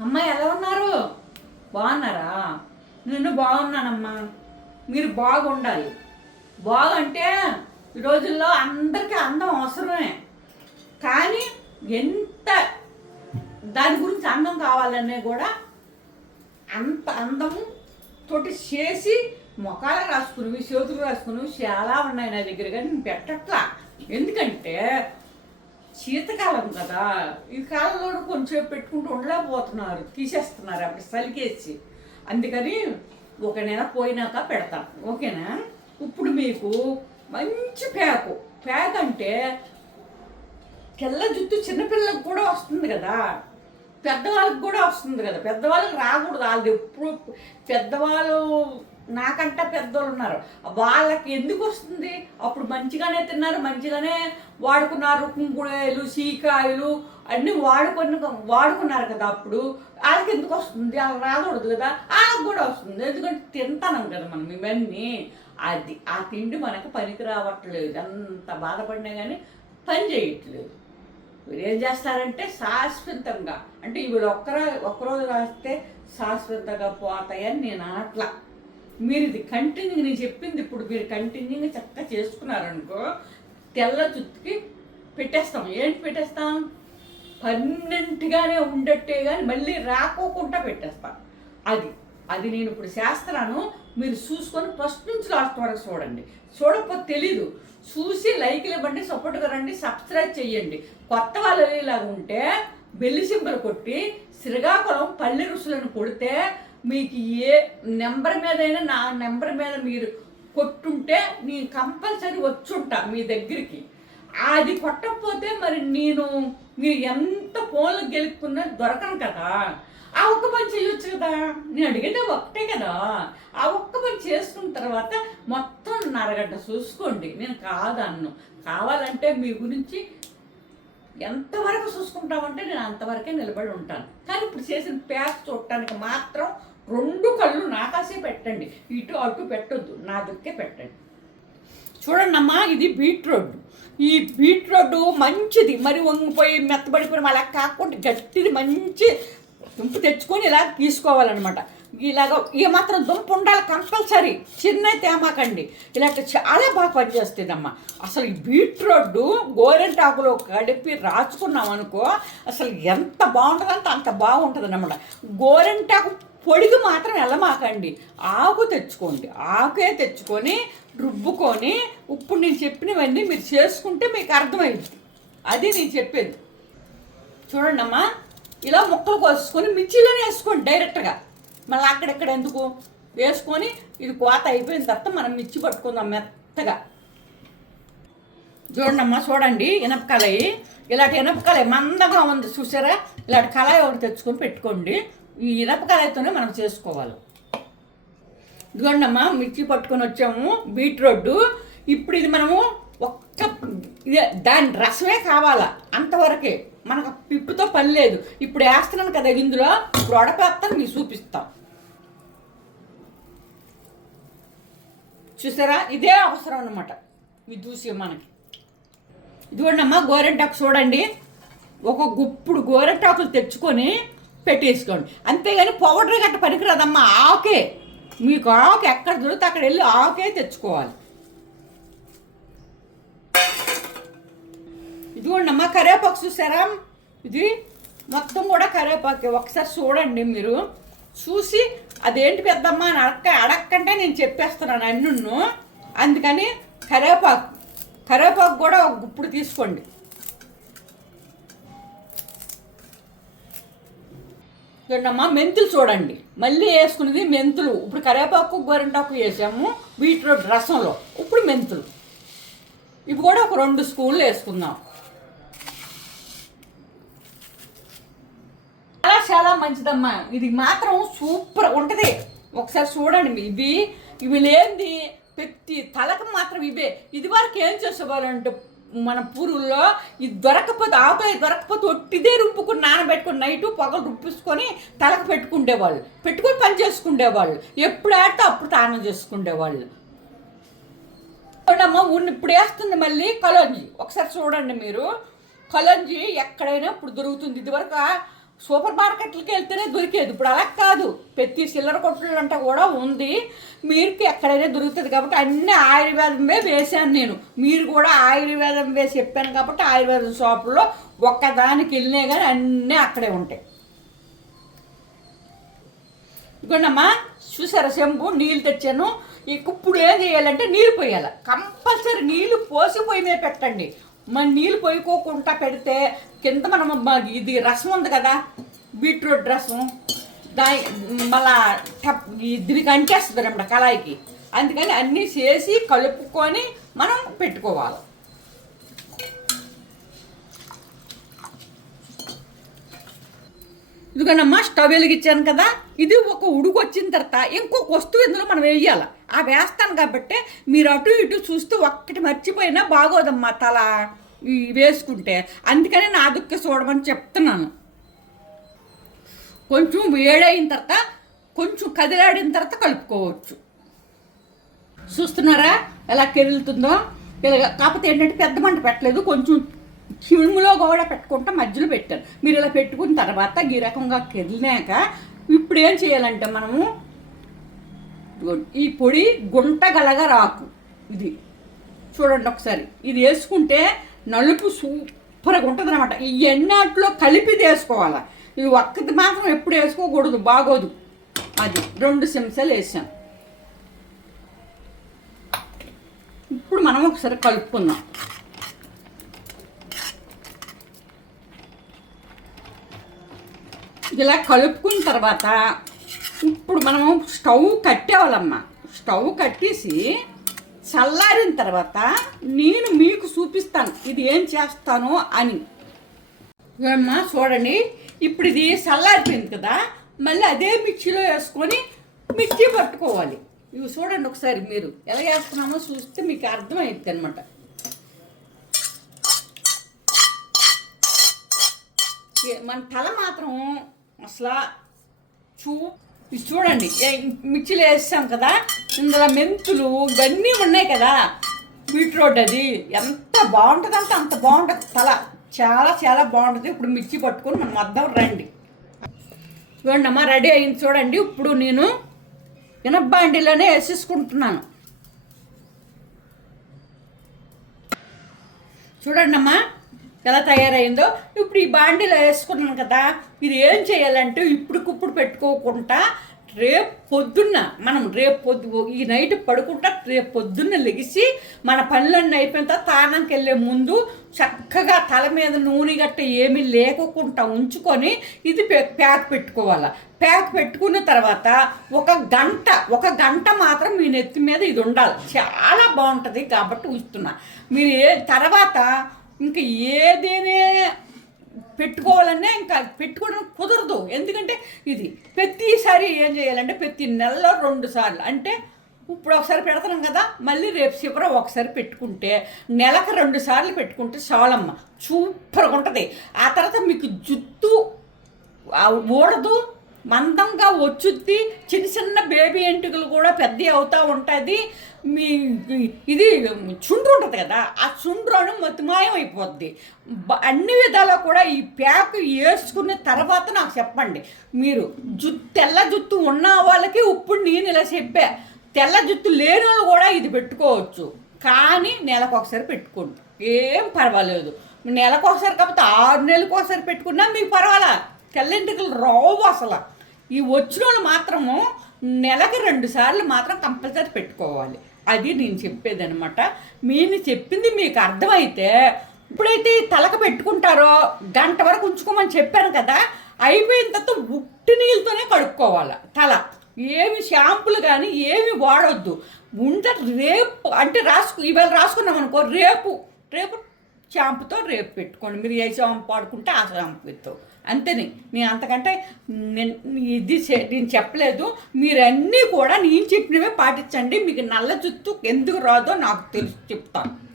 అమ్మ ఎలా ఉన్నారు? బాగున్నారా? నేను బాగున్నానమ్మా. మీరు బాగుండాలి. బాగంటే ఈ రోజుల్లో అందరికీ అందం అవసరమే. కానీ ఎంత దాని గురించి అందం కావాలనే కూడా అంత అందము తోటి చేసి మొఖాలు రాసుకునేవి చేతులు రాసుకునేవి చాలా ఉన్నాయి నా దగ్గర కానీ నేను పెట్టట్లా. ఎందుకంటే శీతకాలం కదా ఈ కాలంలో కొంచెం పెట్టుకుంటూ ఉండలేకపోతున్నారు తీసేస్తున్నారు అప్పుడు సలికేసి. అందుకని ఒక నెల పోయినాక పెడతాం. ఓకేనా? ఇప్పుడు మీకు మంచి ప్యాకు ప్యాక్ అంటే తెల్ల జుట్టు చిన్నపిల్లలకు కూడా వస్తుంది కదా. పెద్దవాళ్ళకి కూడా వస్తుంది కదా. పెద్దవాళ్ళకి రాకూడదు. వాళ్ళు ఎప్పుడు పెద్దవాళ్ళు నాకంట పెద్దోళ్ళు ఉన్నారు. వాళ్ళకి ఎందుకు వస్తుంది? అప్పుడు మంచిగానే తిన్నారు మంచిగానే వాడుకున్నారు కుంకుడేలు సీకాయలు అన్నీ వాడుకొని వాడుకున్నారు కదా అప్పుడు. వాళ్ళకి ఎందుకు వస్తుంది? వాళ్ళకి రాకూడదు కదా? వాళ్ళకి కూడా వస్తుంది. ఎందుకంటే తింటానం కదా మనం ఇవన్నీ. అది ఆ తిండి మనకు పనికి రావట్లేదు. అంత బాధపడినా కానీ పని చేయట్లేదు. మీరు ఏం చేస్తారంటే శాశ్వతంగా అంటే ఇవి ఒక్కరో ఒక్కరోజు రాస్తే శాశ్వతంగా పోతాయని నేను అనట్లా. మీరు ఇది కంటిన్యూ నేను చెప్పింది ఇప్పుడు మీరు కంటిన్యూగా చక్కగా చేసుకున్నారనుకో తెల్ల చుట్టుకి పెట్టేస్తాం. ఏంటి పెట్టేస్తాం? పర్మనెంట్గానే ఉండట్టే కానీ మళ్ళీ రాకోకుండా పెట్టేస్తాం. అది అది నేను ఇప్పుడు చేస్తున్నాను. మీరు చూసుకొని ఫస్ట్ నుంచి లాస్ట్ వరకు చూడండి. చూడకపోతే తెలీదు. చూసి లైక్లు ఇవ్వండి సపోర్ట్గా రండి సబ్స్క్రైబ్ చేయండి. కొత్త వాళ్ళు ఇలాగా ఉంటే బెల్లి సింపులు కొట్టి శ్రీకాకుళం పల్లె రుసులను కొడితే మీకు ఏ నెంబర్ మీదైనా నా నెంబర్ మీద మీరు కొట్టుంటే నేను కంపల్సరీ వచ్చుంటా మీ దగ్గరికి. అది కొట్టకపోతే మరి నేను మీరు ఎంత ఫోన్లు గెలుపుకున్నా దొరకను కదా. ఆ ఒక్క పని చేయొచ్చు కదా? నేను అడిగేది ఒకటే కదా. ఆ ఒక్క పని చేసుకున్న తర్వాత మొత్తం నరగడ్డ చూసుకోండి. నేను కాదన్ను. కావాలంటే మీ గురించి ఎంతవరకు చూసుకుంటామంటే నేను అంతవరకే నిలబడి ఉంటాను. కానీ ఇప్పుడు చేసిన ప్యాక్ చూడటానికి మాత్రం రెండు కళ్ళు నాకాసే పెట్టండి. ఇటు అటు పెట్టొద్దు. నా దుక్కే పెట్టండి. చూడండమ్మా ఇది బీట్రూట్. ఈ బీట్రూట్ మంచిది. మరి వంగిపోయి మెత్తబడిపోయి అలా కాకుండా గట్టిది మంచి దుంప తెచ్చుకొని ఇలా తీసుకోవాలన్నమాట ఇలాగ ఏ మాత్రం దుంప ఉండాలి కంపల్సరీ. చిన్న తేమాకండి. ఇలాంటి చాలా బాగా పనిచేస్తుందమ్మా. అసలు ఈ బీట్రూట్ గోరెంటాకులో కడిపి రాచుకున్నాం అనుకో అసలు ఎంత బాగుంటుందంటే అంత బాగుంటుంది అన్నమాట గోరెంటాకు పొడికి మాత్రం వెళ్ళమాకండి ఆకు తెచ్చుకోండి. ఆకే తెచ్చుకొని రుబ్బుకొని ఇప్పుడు నేను చెప్పినవన్నీ మీరు చేసుకుంటే మీకు అర్థమైంది. అది నేను చెప్పేది. చూడండి అమ్మా ఇలా ముక్కలు కోసుకొని మిర్చిలోనే వేసుకోండి డైరెక్ట్గా. మళ్ళీ అక్కడెక్కడ ఎందుకు? వేసుకొని ఇది కోత అయిపోయిన తర్వాత మనం మిర్చి పట్టుకుందాం మెత్తగా. చూడండి అమ్మా చూడండి ఇనపకాయ ఇలాంటి ఇనపకాయ మందగా ఉంది చూసారా? ఇలాంటి కళాయి ఒకటి తెచ్చుకొని పెట్టుకోండి. ఈ ఇనపకాయతోనే మనం చేసుకోవాలి. ఇదిగోండమ్మా మిర్చి పట్టుకొని వచ్చాము బీట్రూట్. ఇప్పుడు ఇది మనము ఒక్క ఇదే దాని రసమే కావాలా అంతవరకే. మనకు పిప్పుతో పని లేదు. ఇప్పుడు వేస్తున్నాను కదా ఇందులో ఇప్పుడు వడపేస్తాను మీకు చూపిస్తాం. చూసారా? ఇదే అవసరం అనమాట మీ దూసి మనకి. ఇదిగోండమ్మా గోరెంటాకు చూడండి. ఒక గుప్పుడు గోరెంటాకులు తెచ్చుకొని పెట్టేసుకోండి. అంతేగాని పౌడర్ గట్ట పనికిరాదమ్మా ఆకే. మీకు ఆకు ఎక్కడ దొరికితే అక్కడ వెళ్ళి ఆకే తెచ్చుకోవాలి. ఇదిగోండి అమ్మా కరివేపాకు చూసారా? ఇది మొత్తం కూడా కరివేపాకు ఒకసారి చూడండి మీరు. చూసి అదేంటి పెద్దమ్మ అని అడక్క అడక్కంటే నేను చెప్పేస్తున్నాను అన్నున్ను. అందుకని కరివేపాకు కరివేపాకు కూడా ఒక గుప్పుడు తీసుకోండి. చూడమ్మా మెంతులు చూడండి. మళ్ళీ వేసుకునేది మెంతులు. ఇప్పుడు కరివేపాకు గోరింటాకు వేసాము బీట్రూట్ రసంలో. ఇప్పుడు మెంతులు. ఇవి కూడా ఒక రెండు స్పూన్లు వేసుకుందాం. చాలా చాలా మంచిదమ్మా. ఇది మాత్రం సూపర్ ఉంటుంది. ఒకసారి చూడండి ఇవి ఇవి లేనిది ప్రతి తలకు మాత్రం ఇవే. ఇది వరకు ఏం చేసేవాళ్ళంటే మన పూరుల్లో ఇది దొరకపోతే ఆపై దొరకపోతే ఒట్టిదే రుబ్బుకుని నానబెట్టుకుని నైటు పొగలు రుప్పించుకొని తలకు పెట్టుకుండేవాళ్ళు. పెట్టుకొని పని చేసుకుండేవాళ్ళు. ఎప్పుడు ఆడితే అప్పుడు తానం చేసుకుండేవాళ్ళు. చూడమ్మా ఉన్న ఇప్పుడు వేస్తుంది మళ్ళీ కలంజీ ఒకసారి చూడండి మీరు. కలంజీ ఎక్కడైనా ఇప్పుడు దొరుకుతుంది. ఇదివరకు సూపర్ మార్కెట్లకి వెళ్తేనే దొరికేది. ఇప్పుడు అలా కాదు. ప్రతి చిల్లర కొట్లు అంట కూడా ఉంది. మీకు ఎక్కడైనా దొరుకుతుంది కాబట్టి అన్ని ఆయుర్వేదమే వేశాను నేను. మీరు కూడా ఆయుర్వేదం వేసి చెప్పాను కాబట్టి ఆయుర్వేదం షాపులో ఒక్కదానికి వెళ్ళినా కానీ అన్నీ అక్కడే ఉంటాయి. ఇదిగోండమ్మా చూసారా చెంబు నీళ్ళు తెచ్చాను. ఇప్పుడు ఏం చేయాలంటే నీళ్ళు పోయాలి. కంపల్సరీ నీళ్ళు పోసి పొయ్యి మీద పెట్టండి. మన నీళ్ళు పోయికోకుండా పెడితే కింద మనం ఇది రసం ఉంది కదా బీట్రూట్ రసం దాని మళ్ళా టప్ ఈ- దీనికి అంటేస్తుంది అన్నమాట కళాయికి. అందుకని అన్నీ చేసి కలుపుకొని మనం పెట్టుకోవాలి. ఇదిగోనమ్మా స్టవ్ వెలిగించాను కదా. ఇది ఒక ఉడుకు వచ్చిన తర్వాత ఇంకొక వస్తువు ఇందులో మనం వేయాలి. ఆ వేస్తాను కాబట్టి మీరు అటు ఇటు చూస్తూ ఒక్కటి మర్చిపోయినా బాగోదమ్మా తల వేసుకుంటే. అందుకని నా దుక్కి చూడమని చెప్తున్నాను. కొంచెం వేడైన తర్వాత కొంచెం కదిలాడిన తర్వాత కలుపుకోవచ్చు. చూస్తున్నారా ఎలా కెరులుతుందో కాకపోతే ఏంటంటే పెద్ద మంట పెట్టలేదు కొంచెం చిరుములో కూడా పెట్టుకుంటా మధ్యలో పెట్టాను మీరు ఇలా పెట్టుకున్న తర్వాత ఈ రకంగా కెరిలినాక ఇప్పుడు ఏం చేయాలంటే మనము ఈ పొడి గుంటగలగా రాకు. ఇది చూడండి ఒకసారి. ఇది వేసుకుంటే నలుపు సూపర్గా ఉంటుంది అనమాట ఈ ఎన్నాట్లో కలిపి వేసుకోవాలి. ఇది ఒక్కది మాత్రం ఎప్పుడు వేసుకోకూడదు బాగోదు. అది రెండు చెంచాలు వేసాం. ఇప్పుడు మనం ఒకసారి కలుపుకుందాం. ఇలా కలుపుకున్న తర్వాత ఇప్పుడు మనము స్టవ్ కట్టేవాళ్ళమ్మా. స్టవ్ కట్టేసి చల్లారిన తర్వాత నేను మీకు చూపిస్తాను ఇది ఏం చేస్తాను అని. అమ్మా చూడండి. ఇప్పుడు ఇది చల్లారిపోయింది కదా మళ్ళీ అదే మిక్సీలో వేసుకొని మిక్సీ పట్టుకోవాలి. ఇవి చూడండి ఒకసారి మీరు ఎలా వేస్తున్నామో చూస్తే మీకు అర్థమైంది అనమాట మన తల మాత్రం అసలు చూ చూడండి ఏ- మిక్సీలో వేస్తాం కదా ఇందులో మెంతులు ఇవన్నీ ఉన్నాయి కదా బీట్రూట్ అది ఎంత బాగుంటుంది అంటే అంత బాగుంటుంది. తల చాలా చాలా బాగుంటుంది. ఇప్పుడు మిర్చి పట్టుకొని మనం అద్దం రండి. చూడండి అమ్మా రెడీ అయింది చూడండి. ఇప్పుడు నేను ఇనబ్బాండిలోనే వేసేసుకుంటున్నాను. చూడండి అమ్మా. ఎలా తయారైందో ఇప్పుడు ఈ బాండీలో వేసుకున్నాను కదా ఇది ఏం చేయాలంటే ఇప్పుడుకిప్పుడు పెట్టుకోకుండా రేపు పొద్దున్న మనం రేపు పొద్దు ఈ నైట్ పడుకుంటా రేపు పొద్దున్న లెగిసి మన పనులన్నీ అయిపోయిన తర్వాత తానంకి వెళ్ళే ముందు చక్కగా తల మీద నూనె గట్ట ఏమీ లేకుండా ఉంచుకొని ఇది ప్యాక్ పెట్టుకోవాలి. ప్యాక్ పెట్టుకున్న తర్వాత ఒక గంట ఒక గంట మాత్రం మీ నెత్తి మీద ఇది ఉండాలి. చాలా బాగుంటుంది కాబట్టి ఉంచుతున్నా. మీరు ఏ తర్వాత ఇంకా ఏదేనే పెట్టుకోవాలన్నా ఇంకా పెట్టుకోవడం కుదరదు. ఎందుకంటే ఇది ప్రతిసారి ఏం చేయాలంటే ప్రతి నెలలో రెండు సార్లు. అంటే ఇప్పుడు ఒకసారి పెడతాం కదా మళ్ళీ రేపు చివర ఒకసారి పెట్టుకుంటే నెలకు రెండు సార్లు పెట్టుకుంటే చాలమ్మ. సూపర్గా ఉంటుంది. ఆ తర్వాత మీకు జుత్తు ఊడదు మందంగా వచ్చుద్ది. చిన్న చిన్న బేబీ ఎంటుకలు కూడా పెద్ద అవుతూ ఉంటుంది. మీ ఇది చుండ్రు ఉంటుంది కదా ఆ చుండ్రును మతిమాయం అయిపోద్ది. అన్ని విధాలా కూడా ఈ ప్యాక్ వేసుకున్న తర్వాత నాకు చెప్పండి. మీరు జుత్తు తెల్ల జుత్తు ఉన్న వాళ్ళకి ఇప్పుడు నేను ఇలా చెప్పా. తెల్ల జుత్తు లేని వాళ్ళు కూడా ఇది పెట్టుకోవచ్చు. కానీ నెలకు ఒకసారి పెట్టుకోండి. ఏం పర్వాలేదు. నెలకు ఒకసారి కాకపోతే ఆరు నెలలకు ఒకసారి పెట్టుకున్నా మీకు పర్వాలా? తెల్లంటికలు రావు అసలు. ఈ వచ్చిన మాత్రము నెలకు రెండు సార్లు మాత్రం కంపల్సరీ పెట్టుకోవాలి. అది నేను చెప్పేదనమాట మీరు నేను చెప్పింది మీకు అర్థమైతే ఇప్పుడైతే తలకు పెట్టుకుంటారో గంట వరకు ఉంచుకోమని చెప్పాను కదా అయిపోయిన తర్వాత ఉట్టి నీళ్ళతోనే కడుక్కోవాలి తల. ఏమి షాంపులు కానీ ఏమి వాడొద్దు. ఉంటే రేపు అంటే రాసుకు ఇవాళ రాసుకున్నాం అనుకో రేపు రేపు షాంపుతో రేపు పెట్టుకోండి. మీరు ఏ షాంపు వాడుకుంటే ఆ షాంపుతో. అంతేనే. నేను అంతకంటే నేను ఇది నేను చెప్పలేదు. మీరన్నీ కూడా నేను చెప్పినవే పాటించండి. మీకు నల్ల చుట్టూ ఎందుకు రాదో నాకు తెలుసు చెప్తాను.